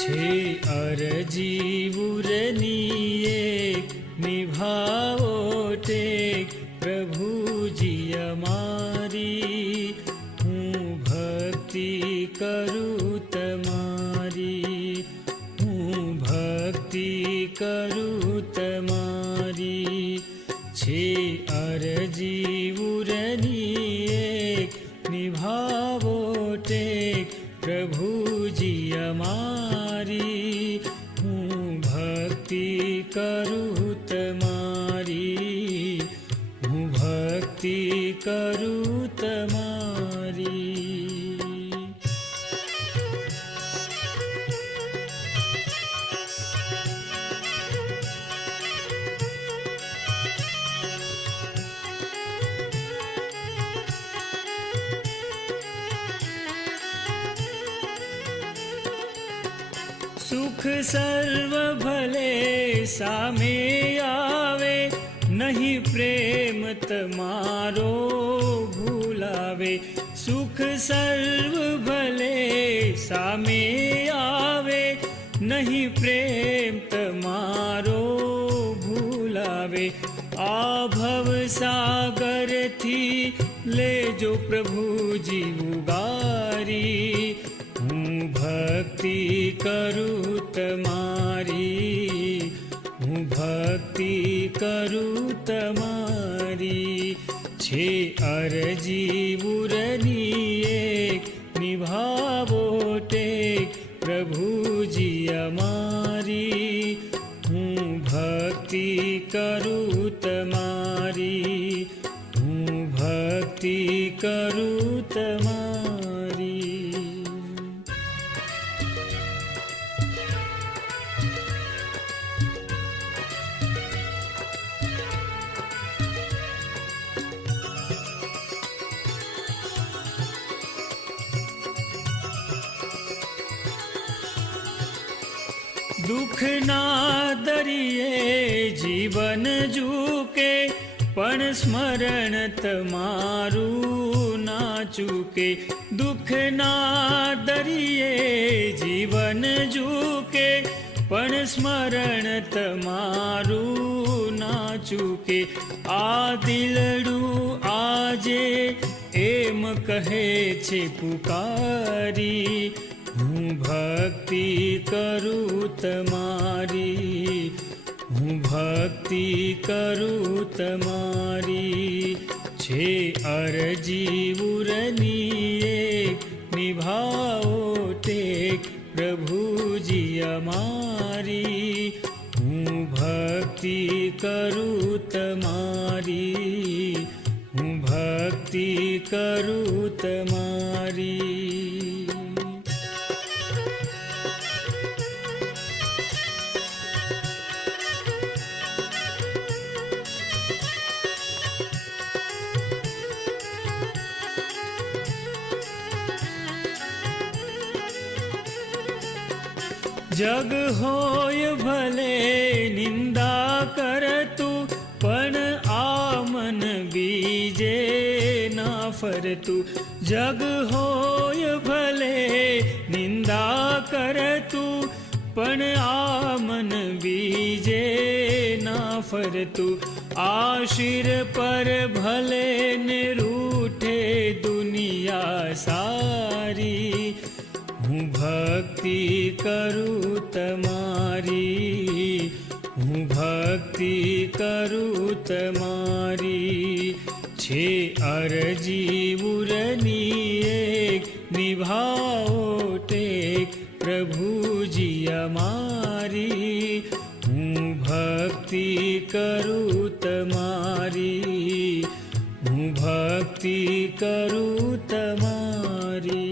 છે અરજી ઉરની એક નિભાવો ટેક પ્રભુજી અમારી, હું ભક્તિ કરું તમારી, હું ભક્તિ કરું તમારી. છે અરજી ઉરની એક નિભાવો ટેક પ્રભુજી અમારી, હું ભક્તિ કરું તમારી, હું ભક્તિ કરું તમારી. સુખ સર્વ ભલે સામે આવે, નહીં પ્રેમ તમારો ભૂલાવે. સુખ સર્વ ભલે સામે આવે, નહીં પ્રેમ તમારો ભૂલાવે. આ ભવ સાગરથી લેજો પ્રભુજી ઉગારી, હું ભક્તિ કરું તમારી, હું ભક્તિ કરું તમારી. છે અરજી ઉરની એક નિભાવો ટેક પ્રભુજી અમારી, હું ભક્તિ કરું તમારી, હું ભક્તિ કરું તમારી. દુઃખના દરિયે જીવન ઝૂકે, પણ સ્મરણ તમારું ના ચૂકે. દુઃખના દરિયે જીવન ઝૂકે, પણ સ્મરણ તમારું ના ચૂકે. આ દિલડું આજે એમ કહે છે પુકારી, હું ભક્તિ કરું તમારી, હું ભક્તિ કરું તમારી. છે અરજી ઉરની એક નિભાવો ટેક પ્રભુજી અમારી, હું ભક્તિ કરું તમારી, હું ભક્તિ કરું તમારી. જગ હોય ભલે નિંદા કરતું, પણ આ મન બીજે ના ફરતું. જગ હોય ભલે નિંદા કરતું, પણ આ મન બીજે ના ફરતું. આ શિર પર ભલે ને રૂઠે દુનિયા સારી, હું ભક્તિ કરું તમારી, હું ભક્તિ કરું તમારી. છે અરજી ઉરની એક નિભાવો ટેક પ્રભુજી અમારી, હું ભક્તિ કરું તમારી, હું ભક્તિ કરું તમારી.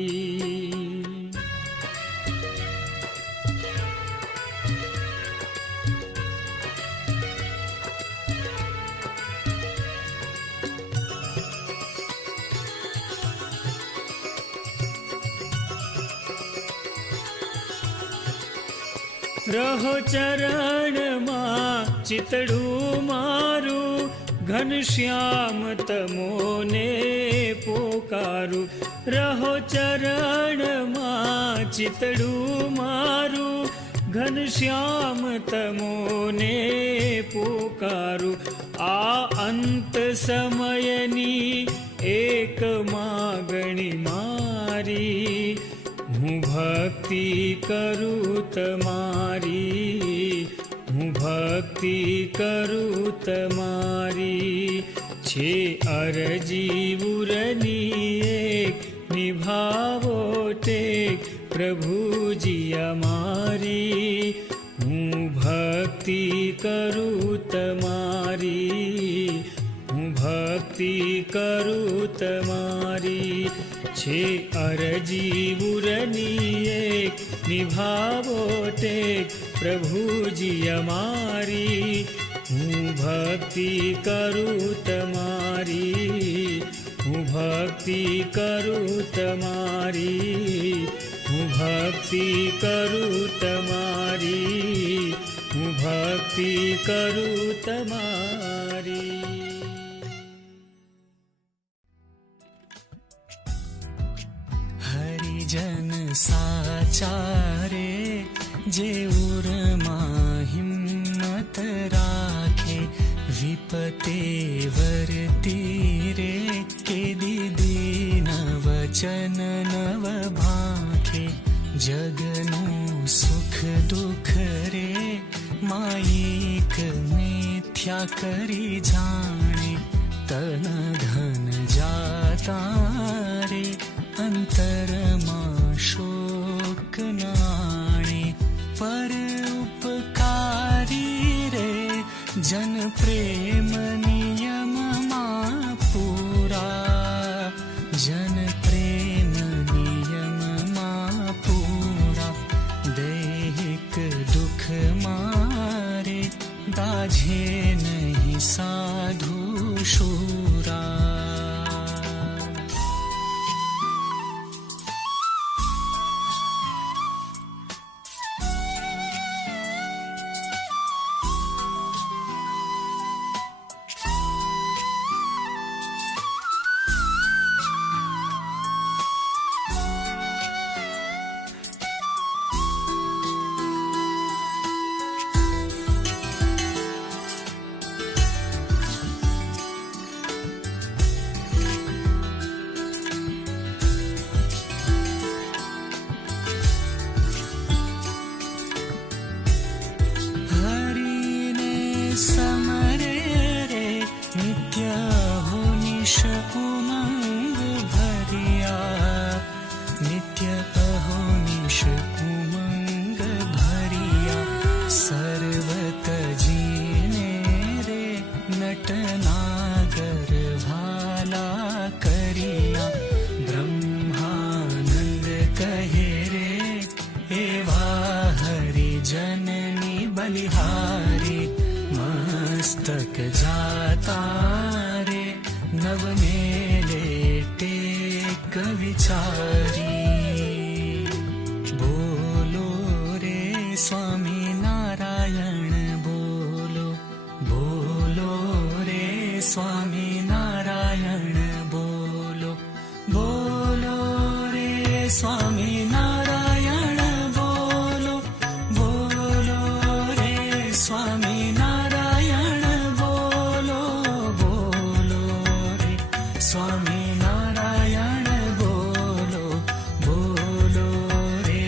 રહો ચરણમાં ચિતડું મારું, ઘનશ્યામ તમોને પોકારું. રહો ચરણમાં ચિતડું મારું, ઘનશ્યામ તમોને પુકારું. આ અંત સમયની એક માગણી મારી, હું ભક્તિ કરું તમારી, હું ભક્તિ કરું તમારી. છે અરજી ઉરની એક, નિભાવો ટેક પ્રભુજી અમારી. હું ભક્તિ કરું તમારી, હું ભક્તિ કરું તમારી. છે અરજી ઉરની એક, નિભાવો ટેક પ્રભુજી અમારી. હું ભક્તિ કરું તમારી, હું ભક્તિ કરું તમારી, હું ભક્તિ કરું તમારી, હું ભક્તિ કરું તમારી. હરિજન સાચા રે, જે ઉરમાં હિંમત રાખે, વિપતે વરતી રે, કે દીદી નવ વચન નવ ભાખે. જગનું સુખ દુઃખ રે, માયિક મિથ્યા કરી જાણે. તન ધન જાતા રે, અંતરમાં શોક નાણે. પર ઉપકારી રે, જન પ્રેમ નિયમમાં પૂરા, જન પ્રેમ નિયમમાં પૂરા. દૈહિક દુઃખ મારે, દાઝે નહીં સાધુ શૂરા. સમરે રે, નિત્ય હો નિશ ઉમંગ ભરિયા, નિત્ય કહો નિશ ઉમંગ ભરિયા. સર્વત જીને રે, નટનાગર ભાલા કર્યા. બ્રહ્માનંદ કહે રે, એવા હરિજનની બલિહારી. મસ્તક જાતા રે, નવને ટેક વિચારી. બોલો રે સ્વામી નારાયણ બોલો, બોલો રે સ્વામી નારાયણ બોલો, બોલો રે સ્વામી નારાયણ બોલો, બોલો રે સ્વામી નારાયણ બોલો, બોલો રે સ્વામી નારાયણ બોલો, બોલો રે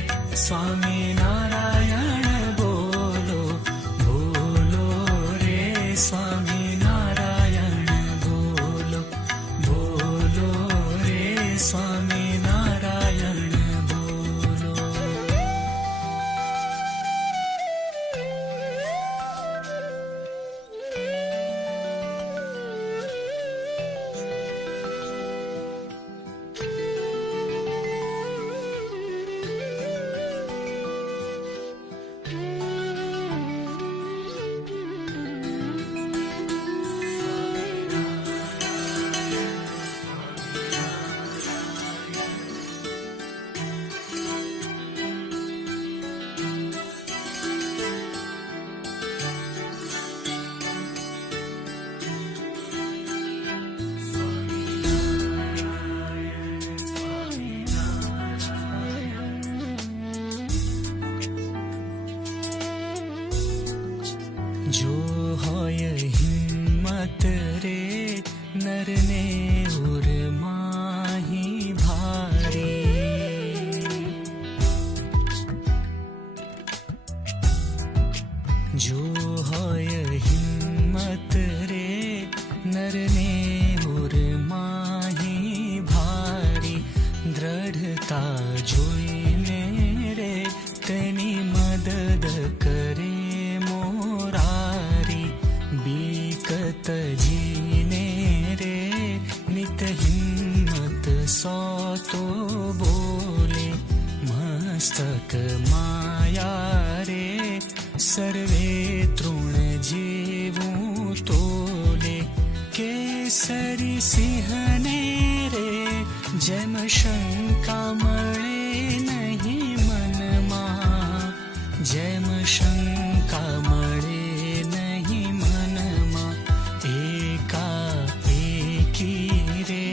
સ્વામી નારાયણ બોલો, બોલો રે સ્વામી નારાયણ બોલો, બોલો રે સ્વામી નારાયણ બોલો. सौ तो बोले मस्तक माया रे सर्वे तृण जेवूं तोले केसरी सिंहने रे जेम शंका मळे नहीं मनमा जेम शंका मळे नहीं मनमा एका एकी रे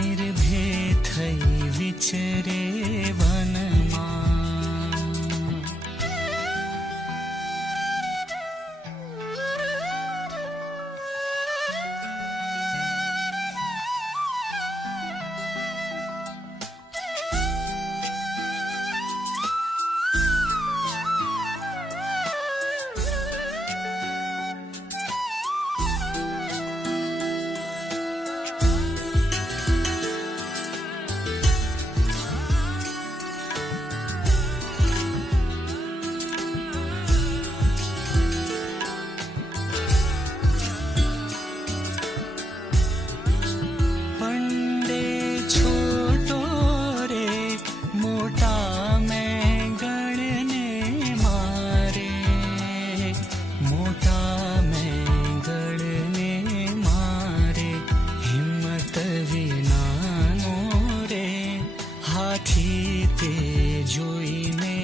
निर्भय थई विचरे वनमा पंडे छोटो रे मोटा मैं गणने मारे मोटा मैं गणने मारे हिम्मत विनानो रे हाथी ते जोईने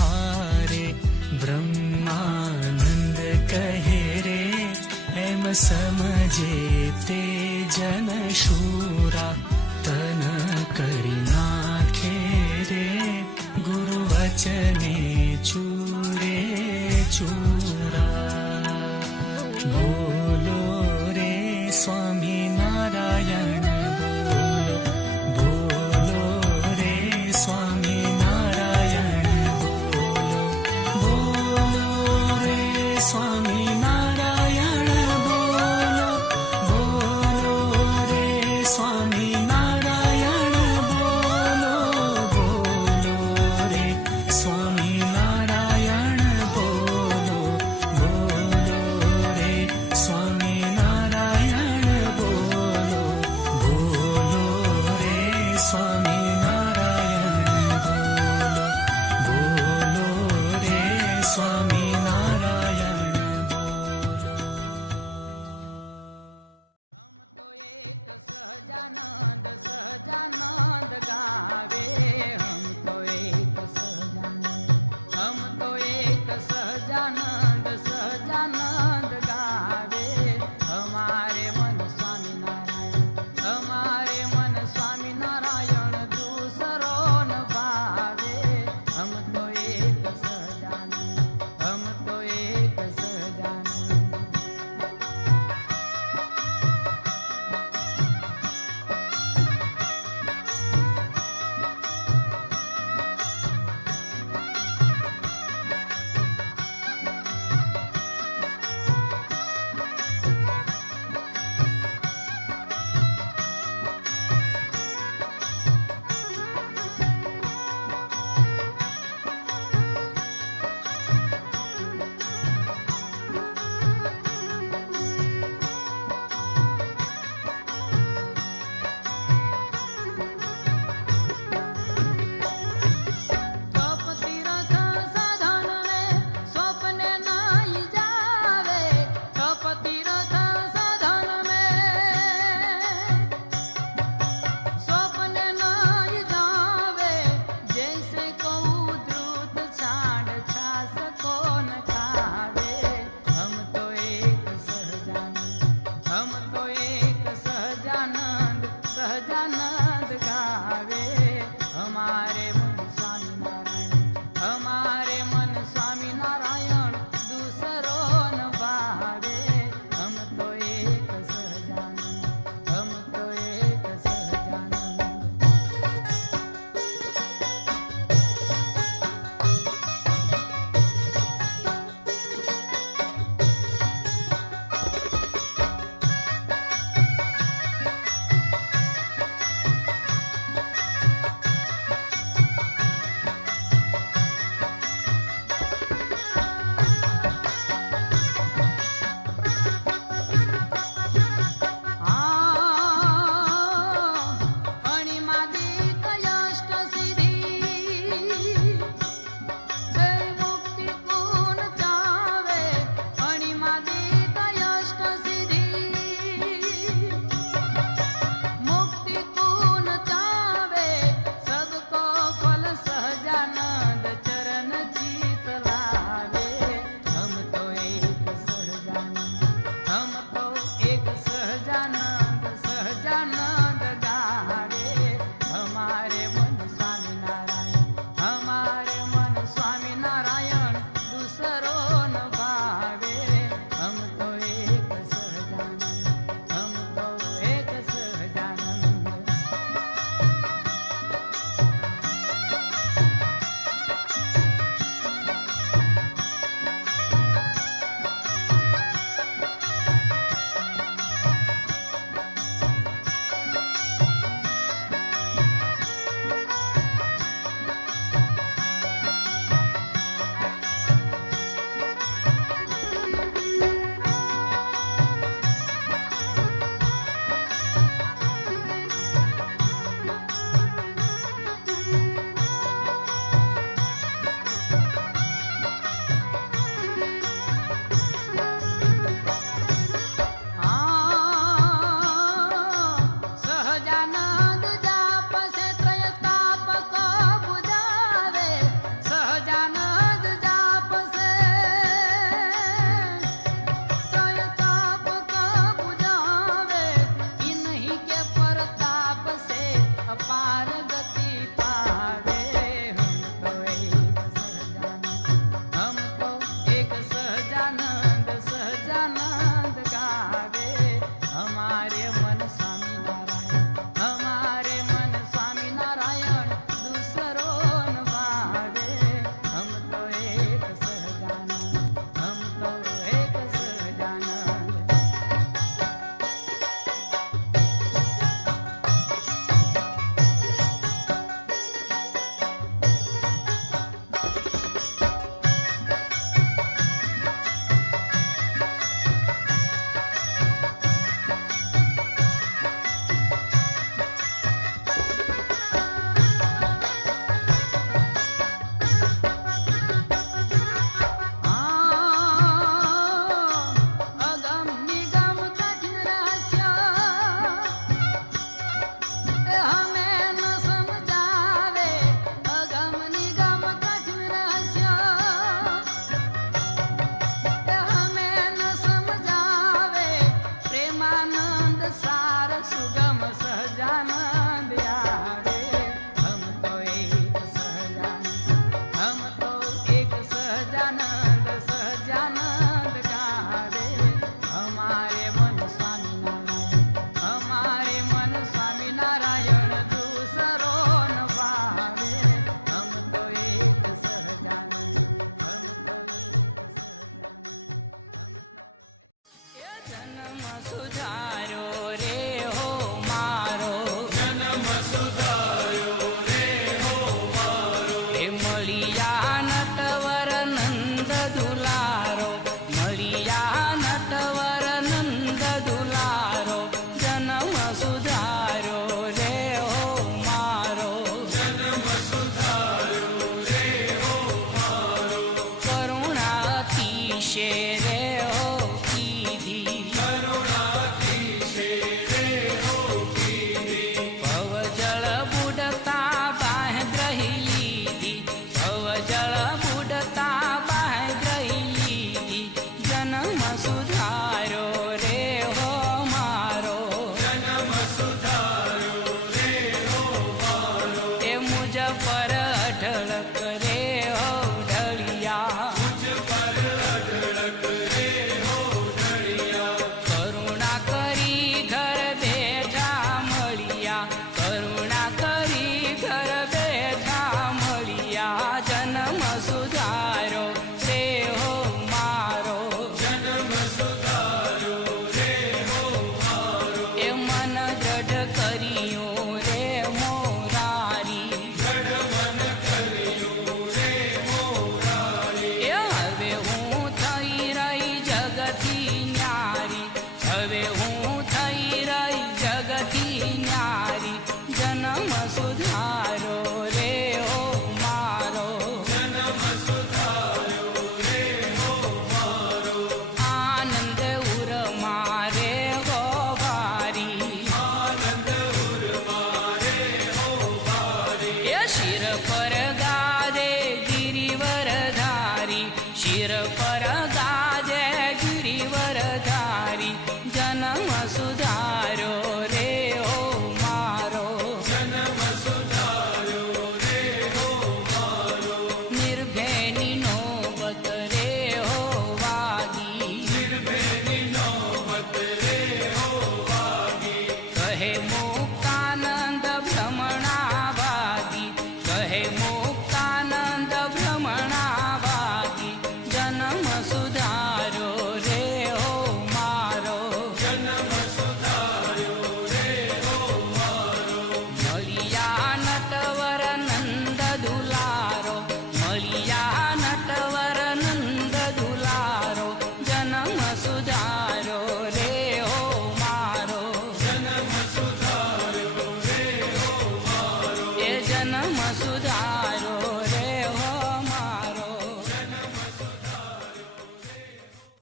हारे ब्रह्मानंद कहे रे एम समझे ते जन शूरा तन करी नाखे रे गुरु वचने चूरे चूरा बोलो रे स्वामी नारायण बोलो रे स्वामी नारायण बोलो रे स्वामी नारायण बोलो रे स्वामी नारायण बोलो रे स्वामी नारायण बोलो रे स्वामी नारायण बोलो रे स्वामी नारायण बोलो रे स्वामी नारायण हम तो एक सहजानंद सहजानंद गावे हम तो एक सहजानंद सहजानंद गावे हमारे मन स्वामी नारायण दूसरो न भावे हम तो एक सहजानंद सहजानंद